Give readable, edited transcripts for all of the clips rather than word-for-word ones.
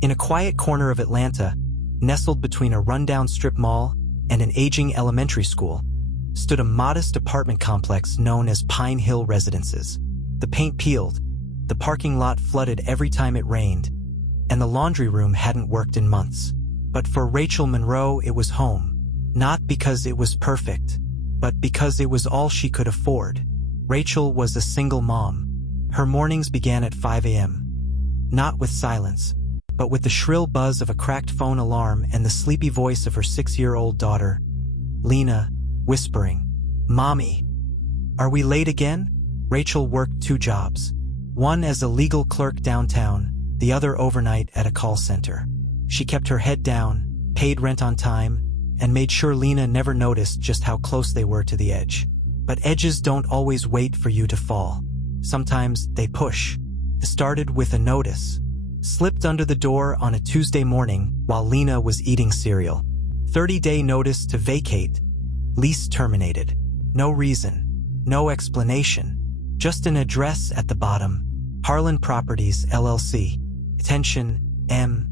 In a quiet corner of Atlanta, nestled between a rundown strip mall and an aging elementary school, stood a modest apartment complex known as Pine Hill Residences. The paint peeled, the parking lot flooded every time it rained, and the laundry room hadn't worked in months. But for Rachel Monroe, it was home. Not because it was perfect, but because it was all she could afford. Rachel was a single mom. Her mornings began at 5 a.m. Not with silence, but with the shrill buzz of a cracked phone alarm and the sleepy voice of her 6-year-old daughter, Lena, whispering, "Mommy, are we late again?" Rachel worked 2 jobs, one as a legal clerk downtown, the other overnight at a call center. She kept her head down, paid rent on time, and made sure Lena never noticed just how close they were to the edge. But edges don't always wait for you to fall. Sometimes they push. It started with a notice. Slipped under the door on a Tuesday morning while Lena was eating cereal. 30-day notice to vacate. Lease terminated. No reason. No explanation. Just an address at the bottom. Harland Properties, LLC. Attention, M.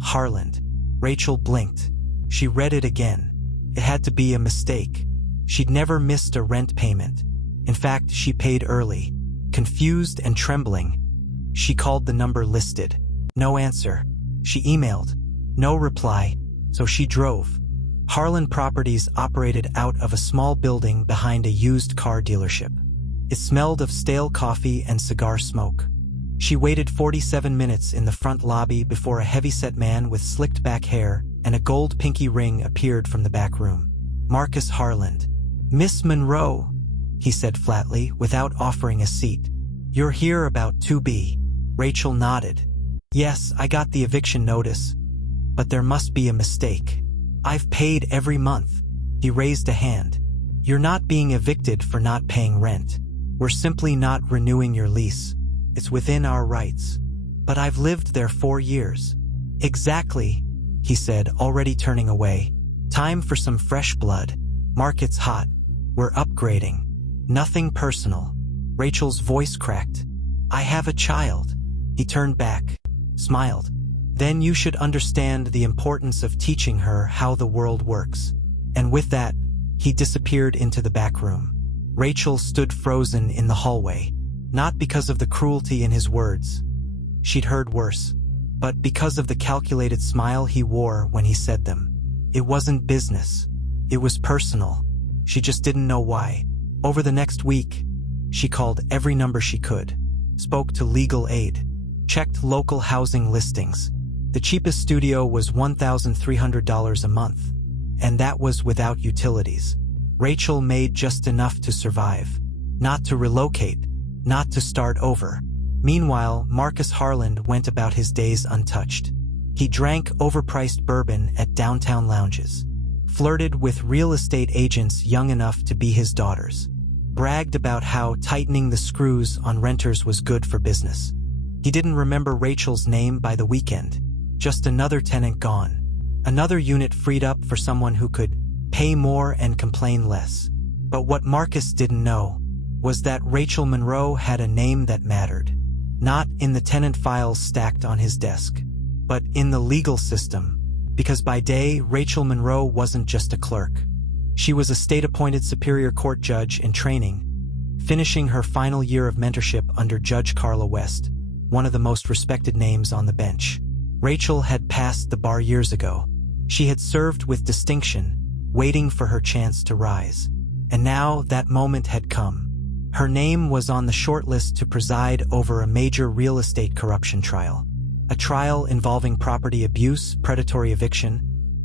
Harland. Rachel blinked. She read it again. It had to be a mistake. She'd never missed a rent payment. In fact, she paid early. Confused and trembling, she called the number listed. No answer. She emailed. No reply, so she drove. Harland Properties operated out of a small building behind a used car dealership. It smelled of stale coffee and cigar smoke. She waited 47 minutes in the front lobby before a heavy-set man with slicked-back hair and a gold pinky ring appeared from the back room. Marcus Harland. "Miss Monroe," he said flatly, without offering a seat. "You're here about 2B. Rachel nodded. "Yes, I got the eviction notice. But there must be a mistake. I've paid every month." He raised a hand. "You're not being evicted for not paying rent. We're simply not renewing your lease. It's within our rights." "But I've lived there 4 years." "Exactly," he said, already turning away. "Time for some fresh blood. Market's hot. We're upgrading. Nothing personal." Rachel's voice cracked. "I have a child." He turned back, smiled. "Then you should understand the importance of teaching her how the world works." And with that, he disappeared into the back room. Rachel stood frozen in the hallway, not because of the cruelty in his words. She'd heard worse, but because of the calculated smile he wore when he said them. It wasn't business. It was personal. She just didn't know why. Over the next week, she called every number she could, spoke to legal aid, checked local housing listings. The cheapest studio was $1,300 a month, and that was without utilities. Rachel made just enough to survive, not to relocate, not to start over. Meanwhile, Marcus Harland went about his days untouched. He drank overpriced bourbon at downtown lounges, flirted with real estate agents young enough to be his daughters, bragged about how tightening the screws on renters was good for business. He didn't remember Rachel's name by the weekend. Just another tenant gone. Another unit freed up for someone who could pay more and complain less. But what Marcus didn't know was that Rachel Monroe had a name that mattered. Not in the tenant files stacked on his desk, but in the legal system. Because by day, Rachel Monroe wasn't just a clerk. She was a state-appointed Superior Court judge in training, finishing her final year of mentorship under Judge Carla West, one of the most respected names on the bench. Rachel had passed the bar years ago. She had served with distinction, waiting for her chance to rise. And now that moment had come. Her name was on the shortlist to preside over a major real estate corruption trial. A trial involving property abuse, predatory eviction,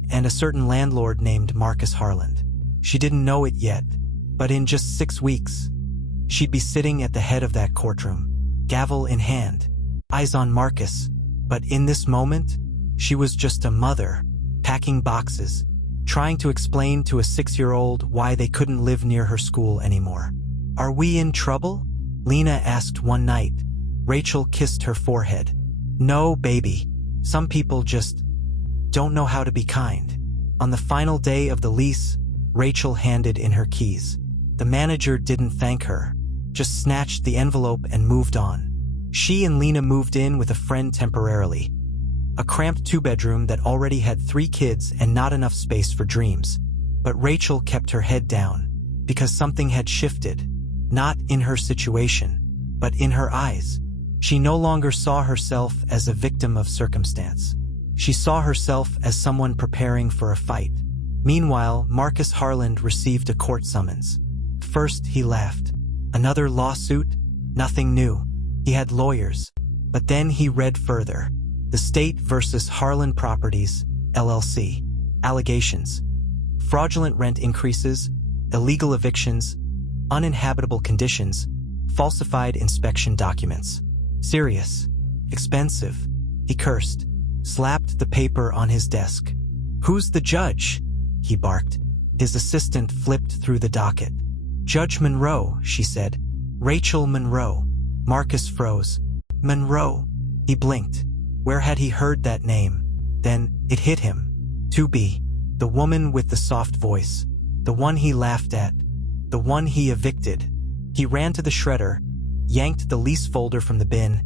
and a certain landlord named Marcus Harland. She didn't know it yet, but in just 6 weeks, she'd be sitting at the head of that courtroom, gavel in hand, eyes on Marcus. But in this moment, she was just a mother, packing boxes, trying to explain to a 6-year-old why they couldn't live near her school anymore. "Are we in trouble?" Lena asked one night. Rachel kissed her forehead. "No, baby. Some people just don't know how to be kind." On the final day of the lease, Rachel handed in her keys. The manager didn't thank her, just snatched the envelope and moved on. She and Lena moved in with a friend temporarily, A cramped two-bedroom that already had 3 kids and not enough space for dreams. But Rachel kept her head down, because something had shifted, not in her situation, but in her eyes. She no longer saw herself as a victim of circumstance. She saw herself as someone preparing for a fight. Meanwhile, Marcus Harland received a court summons. First, he laughed. Another lawsuit? Nothing new. He had lawyers. But then he read further. The State versus Harland Properties, LLC. Allegations. Fraudulent rent increases, illegal evictions, uninhabitable conditions, falsified inspection documents. Serious. Expensive. He cursed, slapped the paper on his desk. "Who's the judge?" he barked. His assistant flipped through the docket. "Judge Monroe," she said. "Rachel Monroe." Marcus froze. Monroe. He blinked. Where had he heard that name? Then it hit him. To be. The woman with the soft voice. The one he laughed at. The one he evicted. He ran to the shredder, yanked the lease folder from the bin,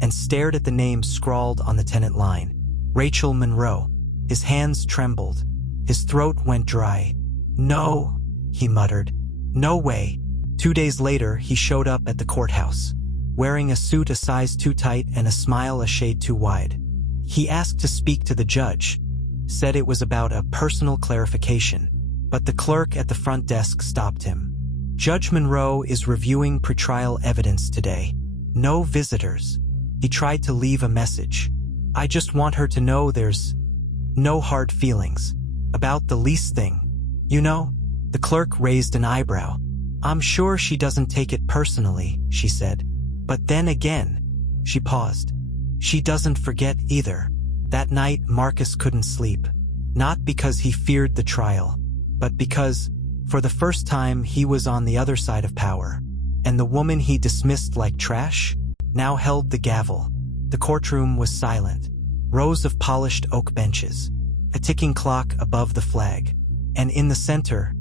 and stared at the name scrawled on the tenant line. Rachel Monroe. His hands trembled. His throat went dry. "No," he muttered. "No way." 2 days later, he showed up at the courthouse, wearing a suit a size too tight and a smile a shade too wide. He asked to speak to the judge, said it was about a personal clarification, but the clerk at the front desk stopped him. "Judge Monroe is reviewing pretrial evidence today. No visitors." He tried to leave a message. "I just want her to know there's no hard feelings about the lease thing. You know?" The clerk raised an eyebrow. "I'm sure she doesn't take it personally," she said. "But then again," she paused, "she doesn't forget either." That night, Marcus couldn't sleep. Not because he feared the trial, but because, for the first time, he was on the other side of power. And the woman he dismissed like trash now held the gavel. The courtroom was silent. Rows of polished oak benches. A ticking clock above the flag. And in the center,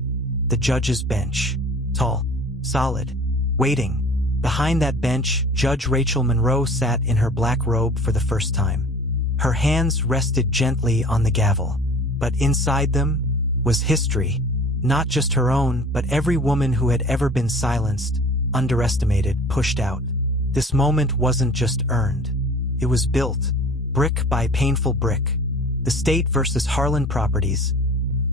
the judge's bench. Tall, solid, waiting. Behind that bench, Judge Rachel Monroe sat in her black robe for the first time. Her hands rested gently on the gavel. But inside them was history. Not just her own, but every woman who had ever been silenced, underestimated, pushed out. This moment wasn't just earned. It was built, brick by painful brick. The State versus Harland Properties,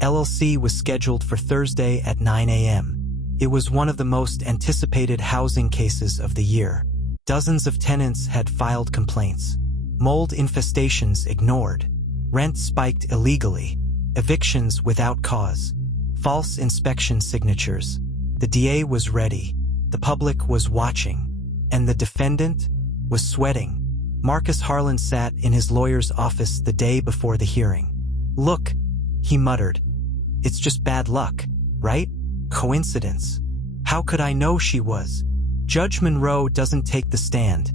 LLC was scheduled for Thursday at 9 a.m. It was one of the most anticipated housing cases of the year. Dozens of tenants had filed complaints. Mold infestations ignored. Rent spiked illegally. Evictions without cause. False inspection signatures. The DA was ready. The public was watching. And the defendant was sweating. Marcus Harland sat in his lawyer's office the day before the hearing. "Look," he muttered. "It's just bad luck, right? Coincidence. How could I know she was?" "Judge Monroe doesn't take the stand,"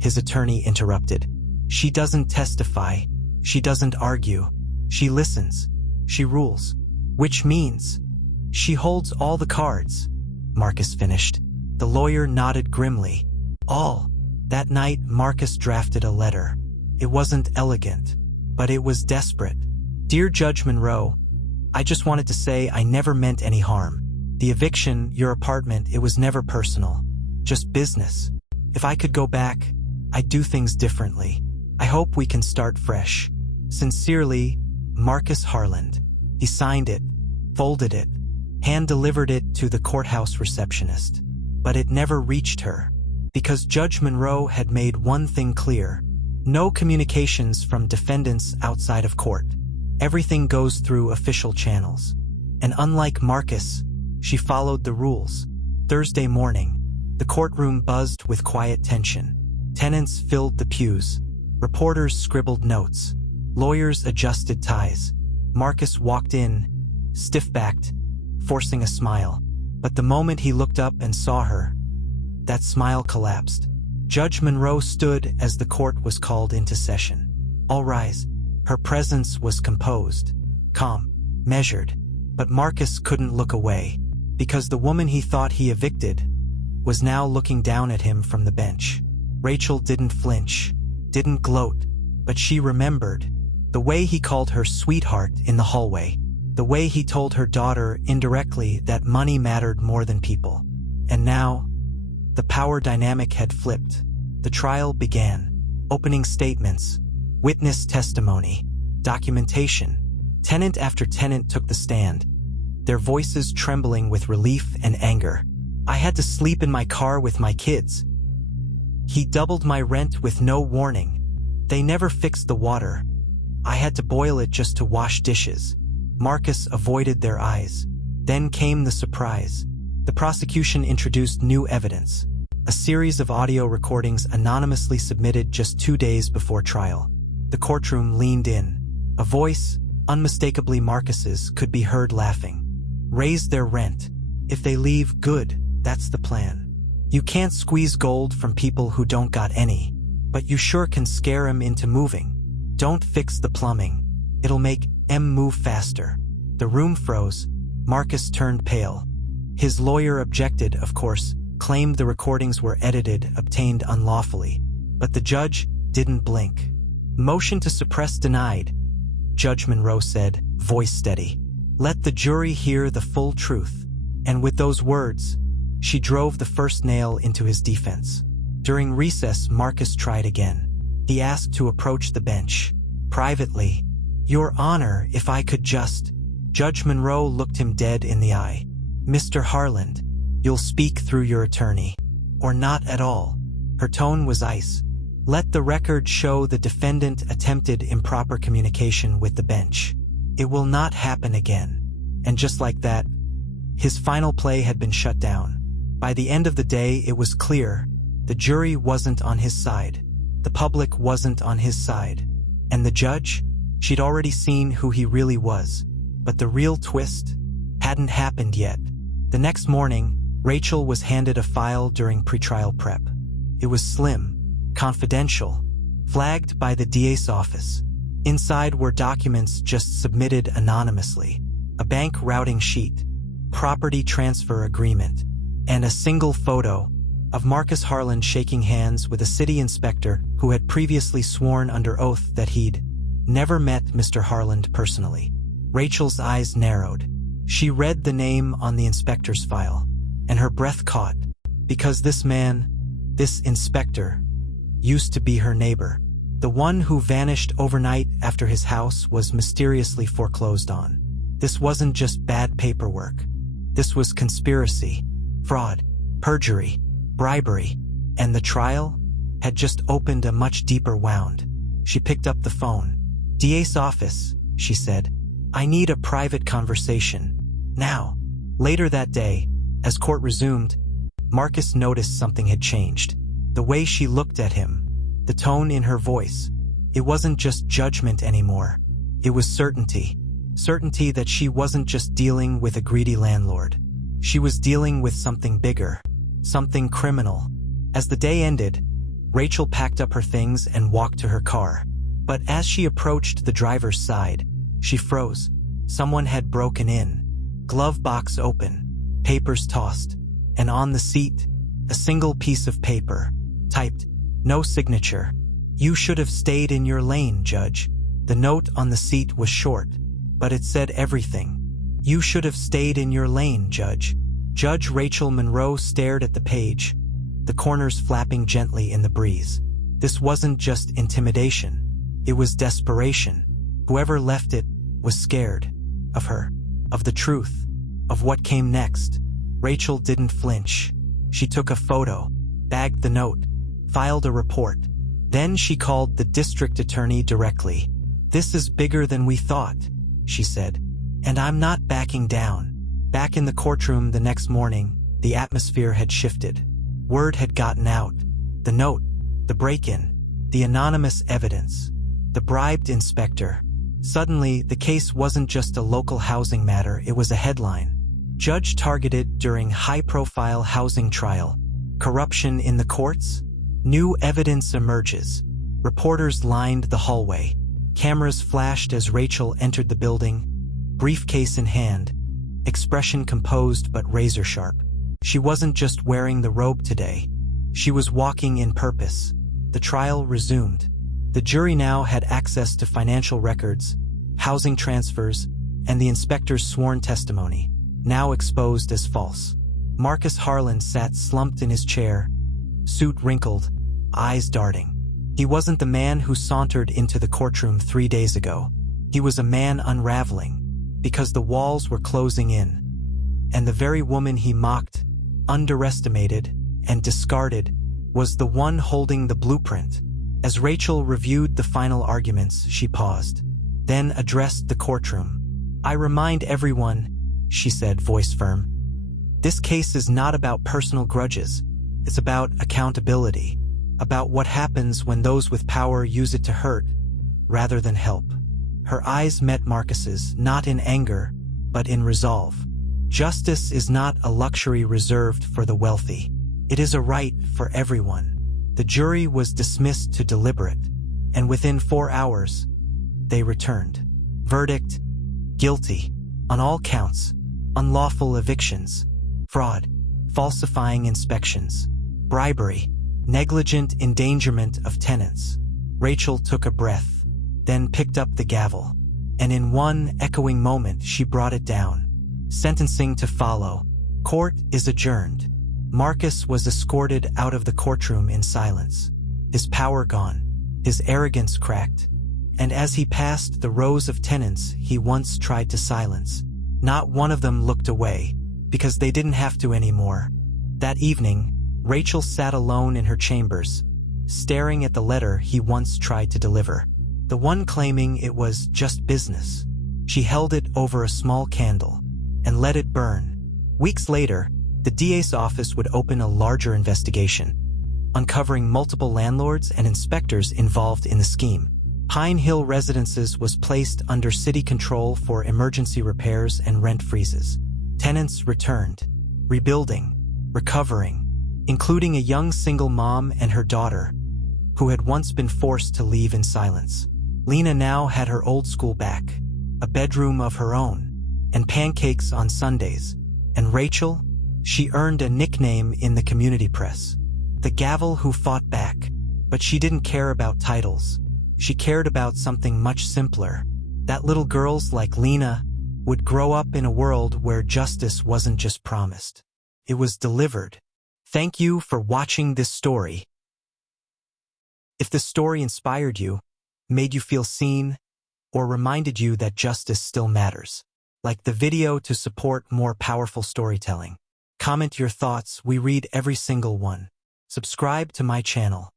his attorney interrupted. "She doesn't testify. She doesn't argue. She listens. She rules. Which means she holds all the cards," Marcus finished. The lawyer nodded grimly. "All." That night, Marcus drafted a letter. It wasn't elegant, but it was desperate. "Dear Judge Monroe, I just wanted to say I never meant any harm. The eviction, your apartment, it was never personal. Just business. If I could go back, I'd do things differently. I hope we can start fresh. Sincerely, Marcus Harland." He signed it, folded it, hand-delivered it to the courthouse receptionist. But it never reached her. Because Judge Monroe had made one thing clear. No communications from defendants outside of court. Everything goes through official channels. And unlike Marcus, she followed the rules. Thursday morning, the courtroom buzzed with quiet tension. Tenants filled the pews. Reporters scribbled notes. Lawyers adjusted ties. Marcus walked in, stiff-backed, forcing a smile. But the moment he looked up and saw her, that smile collapsed. Judge Monroe stood as the court was called into session. "All rise." Her presence was composed, calm, measured. But Marcus couldn't look away, because the woman he thought he evicted was now looking down at him from the bench. Rachel didn't flinch, didn't gloat, But she remembered. The way he called her sweetheart in the hallway. The way he told her daughter indirectly that money mattered more than people. And now, the power dynamic had flipped. The trial began. Opening statements, witness testimony, documentation. Tenant after tenant took the stand, their voices trembling with relief and anger. I had to sleep in my car with my kids. He doubled my rent with no warning. They never fixed the water. I had to boil it just to wash dishes. Marcus avoided their eyes. Then came the surprise. The prosecution introduced new evidence. A series of audio recordings anonymously submitted just 2 days before trial. The courtroom leaned in. A voice, unmistakably Marcus's, could be heard laughing. Raise their rent. If they leave, good, that's the plan. You can't squeeze gold from people who don't got any, but you sure can scare 'em into moving. Don't fix the plumbing. It'll make 'em move faster. The room froze. Marcus turned pale. His lawyer objected, of course, claimed the recordings were edited, obtained unlawfully. But the judge didn't blink. Motion to suppress denied. Judge Monroe said, voice steady. Let the jury hear the full truth. And with those words, she drove the first nail into his defense. During recess, Marcus tried again. He asked to approach the bench. Privately, Your Honor, if I could just... Judge Monroe looked him dead in the eye. Mr. Harland, you'll speak through your attorney. Or not at all. Her tone was ice. Let the record show the defendant attempted improper communication with the bench. It will not happen again. And just like that, his final play had been shut down. By the end of the day, it was clear. The jury wasn't on his side. The public wasn't on his side. And the judge? She'd already seen who he really was. But the real twist hadn't happened yet. The next morning, Rachel was handed a file during pretrial prep. It was slim, confidential, flagged by the DA's office. Inside were documents just submitted anonymously, a bank routing sheet, property transfer agreement, and a single photo of Marcus Harland shaking hands with a city inspector who had previously sworn under oath that he'd never met Mr. Harland personally. Rachel's eyes narrowed. She read the name on the inspector's file, and her breath caught, because this man, this inspector, used to be her neighbor. The one who vanished overnight after his house was mysteriously foreclosed on. This wasn't just bad paperwork. This was conspiracy, fraud, perjury, bribery, and the trial had just opened a much deeper wound. She picked up the phone. DA's office, she said. I need a private conversation. Now. Later that day, as court resumed, Marcus noticed something had changed. The way she looked at him, the tone in her voice. It wasn't just judgment anymore. It was certainty. Certainty that she wasn't just dealing with a greedy landlord. She was dealing with something bigger, something criminal. As the day ended, Rachel packed up her things and walked to her car. But as she approached the driver's side, she froze. Someone had broken in. Glove box open, papers tossed, and on the seat, a single piece of paper, typed, no signature. You should have stayed in your lane, Judge. The note on the seat was short, but it said everything. You should have stayed in your lane, Judge. Judge Rachel Monroe stared at the page, the corners flapping gently in the breeze. This wasn't just intimidation. It was desperation. Whoever left it was scared of her, of the truth, of what came next. Rachel didn't flinch. She took a photo, bagged the note, filed a report. Then she called the district attorney directly. This is bigger than we thought, she said. And I'm not backing down. Back in the courtroom the next morning, the atmosphere had shifted. Word had gotten out. The note, the break-in, the anonymous evidence, the bribed inspector. Suddenly, the case wasn't just a local housing matter, it was a headline. Judge targeted during high-profile housing trial. Corruption in the courts? New evidence emerges. Reporters lined the hallway. Cameras flashed as Rachel entered the building, briefcase in hand, expression composed but razor-sharp. She wasn't just wearing the robe today. She was walking in purpose. The trial resumed. The jury now had access to financial records, housing transfers, and the inspector's sworn testimony, now exposed as false. Marcus Harlan sat slumped in his chair, suit wrinkled, eyes darting. He wasn't the man who sauntered into the courtroom 3 days ago. He was a man unraveling, because the walls were closing in, and the very woman he mocked, underestimated, and discarded was the one holding the blueprint. As Rachel reviewed the final arguments, she paused, then addressed the courtroom. "I remind everyone," she said, voice firm, "this case is not about personal grudges. It's about accountability, about what happens when those with power use it to hurt rather than help." Her eyes met Marcus's, not in anger, but in resolve. Justice is not a luxury reserved for the wealthy. It is a right for everyone. The jury was dismissed to deliberate, and within 4 hours, they returned. Verdict: guilty on all counts: unlawful evictions, fraud, falsifying inspections, bribery, negligent endangerment of tenants. Rachel took a breath, then picked up the gavel, and in one echoing moment she brought it down. Sentencing to follow. Court is adjourned. Marcus was escorted out of the courtroom in silence, his power gone, his arrogance cracked, and as he passed the rows of tenants he once tried to silence, not one of them looked away, because they didn't have to anymore. That evening, Rachel sat alone in her chambers, staring at the letter he once tried to deliver, the one claiming it was just business. She held it over a small candle and let it burn. Weeks later, the DA's office would open a larger investigation, uncovering multiple landlords and inspectors involved in the scheme. Pine Hill Residences was placed under city control for emergency repairs and rent freezes. Tenants returned, rebuilding, recovering, including a young single mom and her daughter, who had once been forced to leave in silence. Lena now had her old school back, a bedroom of her own, and pancakes on Sundays. And Rachel? She earned a nickname in the community press, the Gavel who fought back. But she didn't care about titles. She cared about something much simpler, that little girls like Lena would grow up in a world where justice wasn't just promised. It was delivered. Thank you for watching this story. If the story inspired you, made you feel seen, or reminded you that justice still matters, like the video to support more powerful storytelling. Comment your thoughts, we read every single one. Subscribe to my channel.